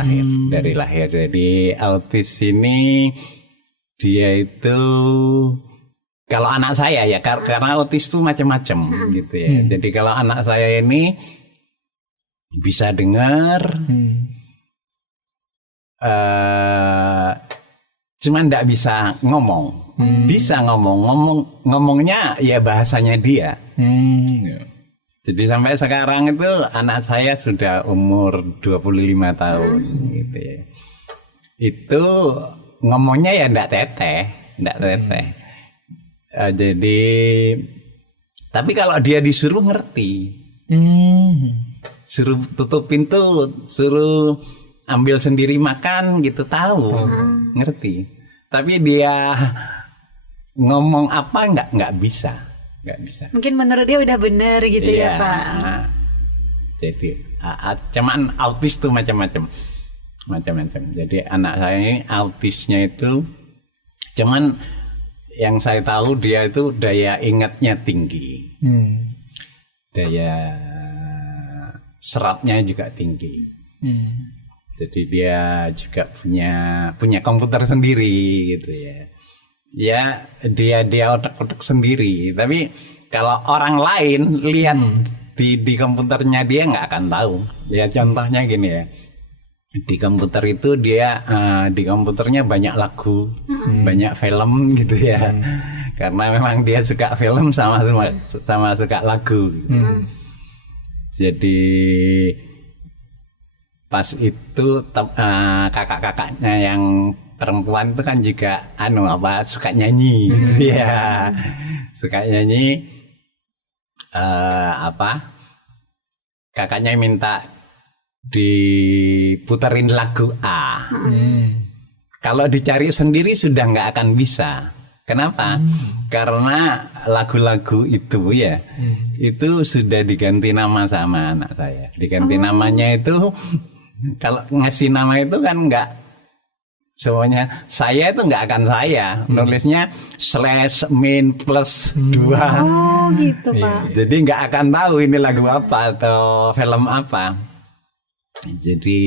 lahir. Jadi autis ini dia itu kalau anak saya ya karena autis itu macam-macam gitu ya. Jadi kalau anak saya ini bisa dengar, cuman tidak bisa ngomong. Bisa ngomongnya ya bahasanya dia. Jadi sampai sekarang itu anak saya sudah umur 25 tahun gitu ya. Itu ngomongnya ya enggak teteh. Jadi tapi kalau dia disuruh ngerti. Suruh tutup pintu, suruh ambil sendiri makan gitu tahu. Ngerti. Tapi dia ngomong apa nggak bisa. Mungkin menurut dia udah benar gitu ya Pak. Jadi cuman autis tuh macam-macam. Jadi anak saya ini autisnya itu cuman yang saya tahu dia itu daya ingatnya tinggi. Daya serapnya juga tinggi. Jadi dia juga punya komputer sendiri gitu ya. Ya dia otak-otak sendiri. Tapi kalau orang lain lihat di komputernya dia nggak akan tahu. Ya contohnya gini ya. Di komputer itu dia di komputernya banyak lagu, banyak film gitu ya. Karena memang dia suka film sama suka lagu. Gitu. Jadi pas itu kakak-kakaknya yang perempuan itu kan juga suka nyanyi gitu ya, suka nyanyi. Kakaknya minta diputerin lagu A. Kalau dicari sendiri sudah nggak akan bisa. Kenapa? Karena lagu-lagu itu ya, itu sudah diganti nama sama anak saya. Diganti namanya itu, kalau ngasih nama itu kan nggak semuanya saya itu nggak akan saya, nulisnya /min+2. Oh gitu Pak. Jadi nggak akan tahu ini lagu apa atau film apa. Jadi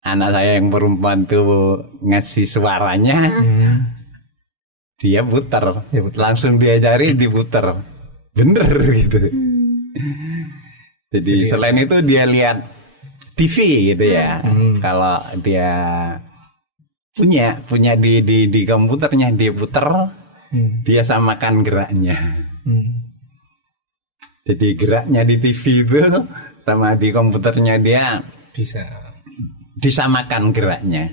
anak saya yang perempuan tuh ngasih suaranya, dia puter, langsung dia cari diputer, bener gitu. Jadi selain itu dia lihat TV gitu ya. Kalau dia punya di komputernya, dia puter, dia samakan geraknya. Jadi geraknya di TV itu sama di komputernya dia bisa disamakan geraknya.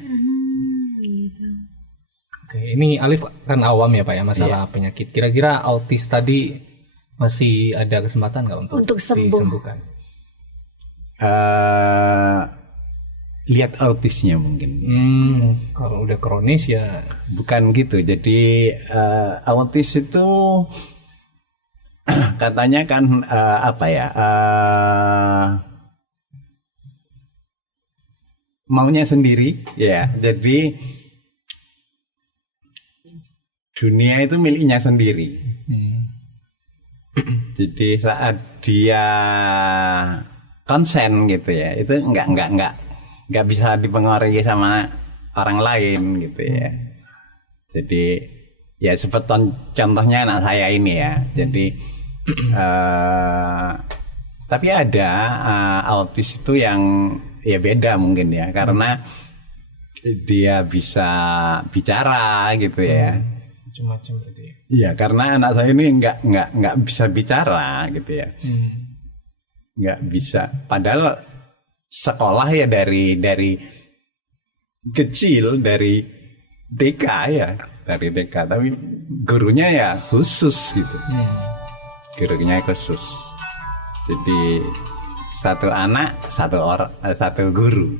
Oke, ini Alif kan awam ya Pak ya masalah penyakit. Kira-kira autis tadi masih ada kesempatan nggak untuk disembuhkan? Lihat autisnya mungkin. Kalau udah kronis ya bukan gitu. Jadi autis itu katanya kan maunya sendiri ya. Jadi dunia itu miliknya sendiri. Jadi saat dia konsen gitu ya, itu nggak bisa dipengaruhi sama orang lain gitu ya. Jadi ya seperti contohnya anak saya ini ya. Jadi tapi ada autis itu yang ya beda mungkin ya, karena dia bisa bicara gitu ya. Macam-macam berarti ya. Iya, karena anak saya ini nggak bisa bicara gitu ya. Nggak bisa. Padahal sekolah ya dari kecil, dari TK ya, dari TK, tapi gurunya ya khusus gitu. Gurunya khusus. Jadi satu anak satu guru.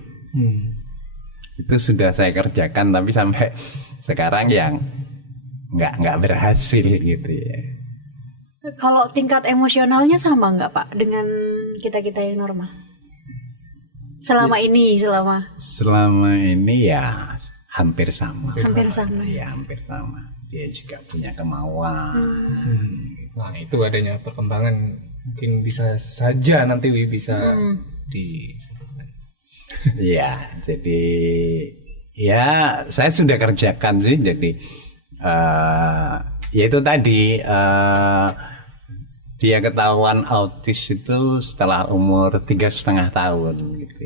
Itu sudah saya kerjakan, tapi sampai sekarang yang nggak berhasil gitu ya. Kalau tingkat emosionalnya sama nggak Pak dengan kita yang normal? Selama ini ya hampir sama. Hampir sama. Ya hampir sama. Dia juga punya kemauan. Nah itu adanya perkembangan mungkin bisa saja nanti bisa disebutkan. Iya, jadi ya saya sudah kerjakan sih. Jadi ya itu tadi dia ketahuan autis itu setelah umur 3,5 tahun gitu.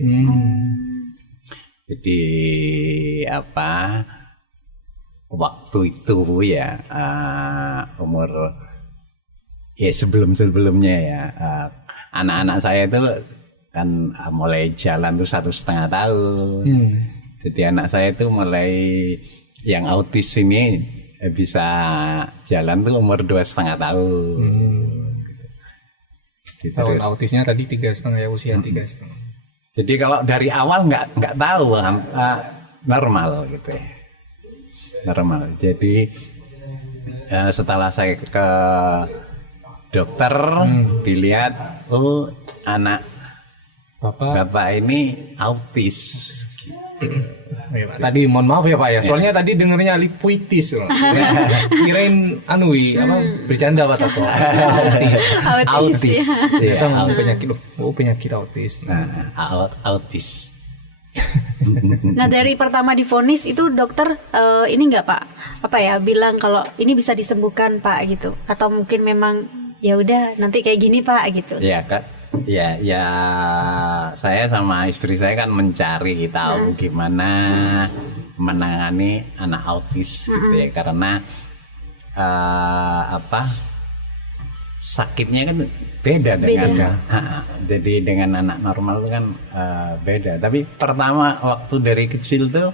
Jadi waktu itu ya umur ya sebelumnya ya anak-anak saya itu kan mulai jalan tuh 1,5 tahun. Jadi anak saya itu mulai yang autis ini bisa jalan tuh umur 2,5 tahun. Gitu. Tahun autisnya tadi 3,5 ya, usia 3,5. Jadi kalau dari awal nggak tahu normal gitu ya. Normal. Jadi setelah saya ke dokter dilihat, anak bapak ini autis. Tadi mohon maaf ya Pak ya, soalnya tadi dengernya lipuitis, kirain bercanda Pak Tato. Autis. Ya, penyakit autis. Autis. Nah dari pertama divonis itu dokter ini nggak Pak bilang kalau ini bisa disembuhkan Pak gitu, atau mungkin memang ya udah nanti kayak gini Pak gitu? Ya Kak. Ya saya sama istri saya kan mencari tahu gimana menangani anak autis gitu ya, karena sakitnya kan beda dengan jadi dengan anak normal itu kan beda. Tapi pertama waktu dari kecil tuh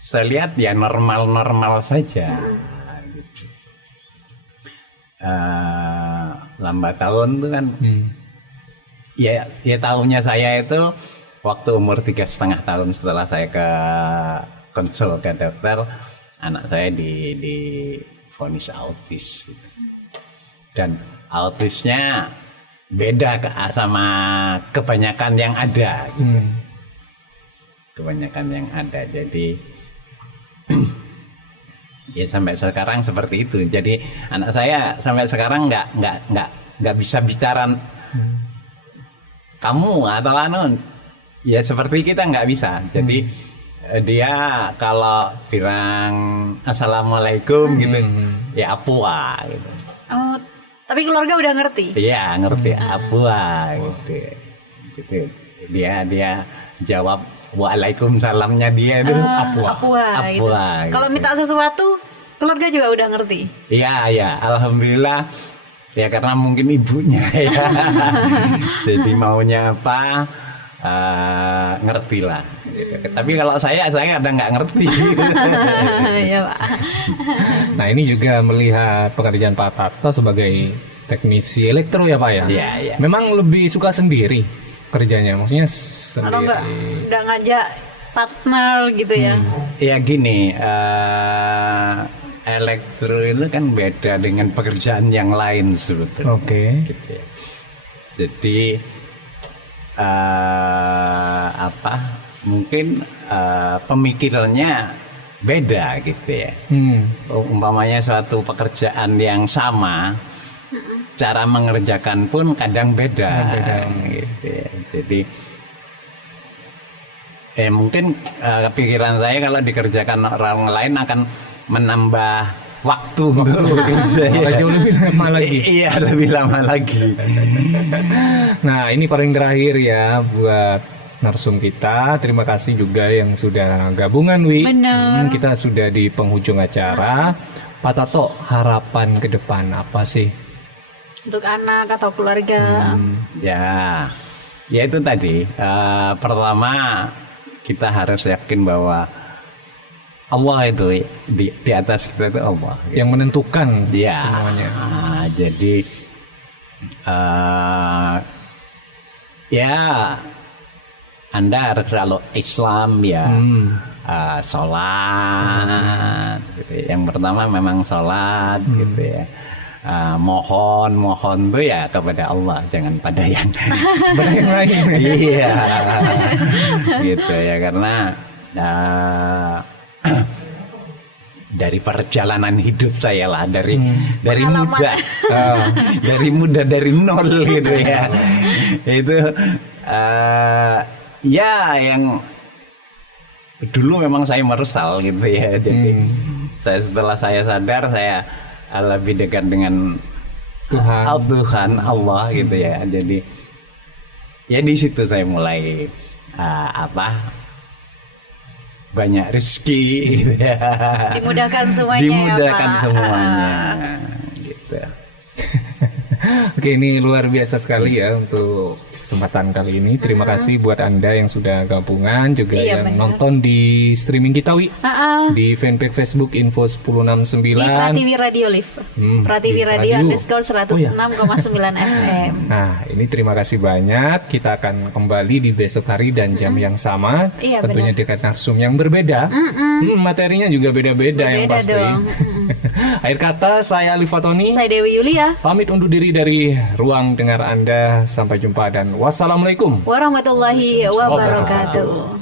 saya lihat ya normal saja. Gitu. Lambat tahun tuh kan ya tahunya saya itu waktu umur 3,5 tahun setelah saya ke konsul ke dokter, anak saya divonis autis gitu. Dan autisnya beda sama kebanyakan yang ada gitu. Kebanyakan yang ada, jadi ya sampai sekarang seperti itu. Jadi anak saya sampai sekarang nggak bisa bicara kamu atau anu, ya seperti kita nggak bisa. Jadi dia kalau bilang assalamualaikum gitu ya apua gitu. Oh, tapi keluarga udah ngerti? Iya ngerti apua gitu. Dia jawab waalaikumsalamnya dia itu apua gitu. Gitu. Kalau minta sesuatu keluarga juga udah ngerti? Iya alhamdulillah ya, karena mungkin ibunya ya. Jadi maunya apa ngerti lah gitu. Tapi kalau saya kadang nggak ngerti. Ya, Pak. Nah ini juga melihat pekerjaan Pak Tato sebagai teknisi elektro ya Pak ya? Iya. Memang lebih suka sendiri kerjanya, maksudnya sendiri. Atau nggak ngajak partner gitu ya? Ya gini, elektro itu kan beda dengan pekerjaan yang lain sebetulnya. Oke. Gitu ya. Jadi mungkin pemikirannya beda gitu ya. Umpamanya suatu pekerjaan yang sama, cara mengerjakan pun kadang beda. Gitu ya. Jadi mungkin pikiran saya kalau dikerjakan orang lain akan menambah waktu untuk bekerja. Jauh lebih lama lagi. Iya, lebih lama lagi. Nah ini paling terakhir ya buat narsum kita. Terima kasih juga yang sudah gabungan Wi. Benar. Kita sudah di penghujung acara. Pak Tato, harapan ke depan apa sih? Untuk anak atau keluarga? Ya itu tadi. Pertama kita harus yakin bahwa Allah itu di atas kita itu Allah. Yang menentukan ya, semuanya. Jadi ya Anda harus kalau Islam ya sholat gitu ya. Yang pertama memang sholat gitu ya. Mohon tuh ya kepada Allah, jangan pada yang lain. Iya gitu ya, karena dari perjalanan hidup saya lah, dari muda dari nol gitu ya, itu ya yang dulu memang saya meresal gitu ya. Jadi setelah saya sadar saya lebih dekat dengan Tuhan Allah gitu ya. Jadi ya di situ saya mulai banyak rezeki gitu ya. Dimudahkan semuanya ya Pak. Semuanya gitu. Oke, ini luar biasa sekali ya untuk kesempatan kali ini. Terima kasih buat Anda yang sudah gabungan, juga yang nonton di streaming kita Wi. Di fanpage Facebook Info 169. Di Pratiwi Radio Live. Pratiwi Radio _106,9 FM. Nah, ini terima kasih banyak. Kita akan kembali di besok hari dan jam yang sama. Tentunya dengan narsum yang berbeda. Materinya juga beda-beda yang pasti. Akhir kata, saya Ali Fatoni. Saya Dewi Yulia. Pamit undur diri dari ruang dengar Anda. Sampai jumpa dan wassalamualaikum warahmatullahi wabarakatuh.